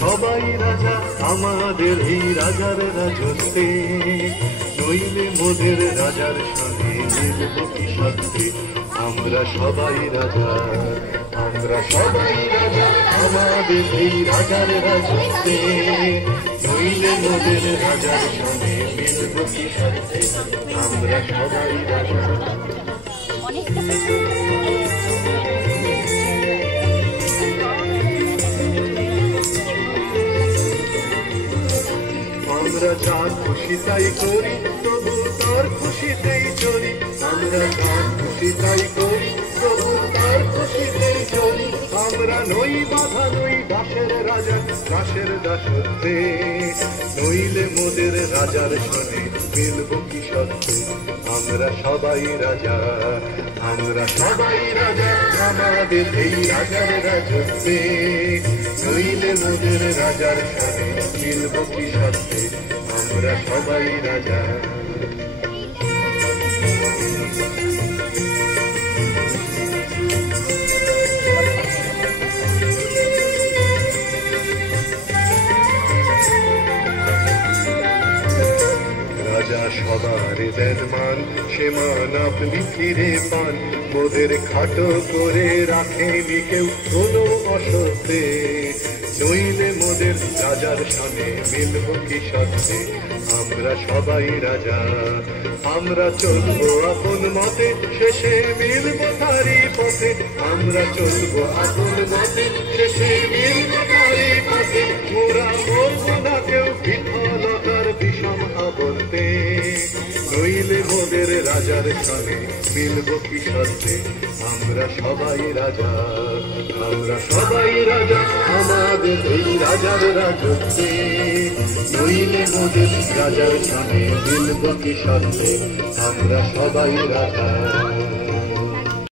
সবাই রাজা আমাদের এই রাজার রাজত্বে, নইলে মোদের রাজার সঙ্গে মিলব কি সত্যি। আমরা সবাই রাজা, আমরা সবাই রাজা আমাদের এই রাজার রাজত্বে, নইলে মোদের রাজার সঙ্গে মিলব কি সত্যি। আমরা সবাই রাজা। আমরা যা খুশি তাই করি, তবু তার খুশিতেই চলি। আমরা যা খুশি তাই করি, তবু তার খুশিতেই চলি। আমরা নই বাধা, নই দাসের রাজা, দাসের দাসত্বে, নইলে মোদের রাজার সনে মিলব কি সত্যি। আমরা সবাই রাজা, আমরা সবাই রাজা আমাদের এই রাজার রাজত্বে, নইলে মোদের রাজার সনে মিলব কি সত্যি। আমরা সবাই রাজা। রাজা সবার দেন মান, সে মান আপনি ফিরে পান। মোদের খাটো করে রাখেনি কেউ কোনো অসত্যে, নইলে মোদের রাজার সামনে মিলব কি সত্যি। আমরা সবাই রাজা, আমরা চলবো আপন মতে, শেষে মিলব তারি পথে। আমরা চলবো আপন মতে, শেষে মিলব তারি পথে। মোরা মরবো না কেউ বিফলতার বিষম আবর্তে, নইলে মোদের রাজার সনে মিলব কি সত্যি। আমরা সবাই রাজা, আমরা সবাই রাজা আমাদের এই রাজার রাজত্বে, নইলে মোদের রাজার সনে মিলব কি সত্যি। আমরা সবাই রাজা।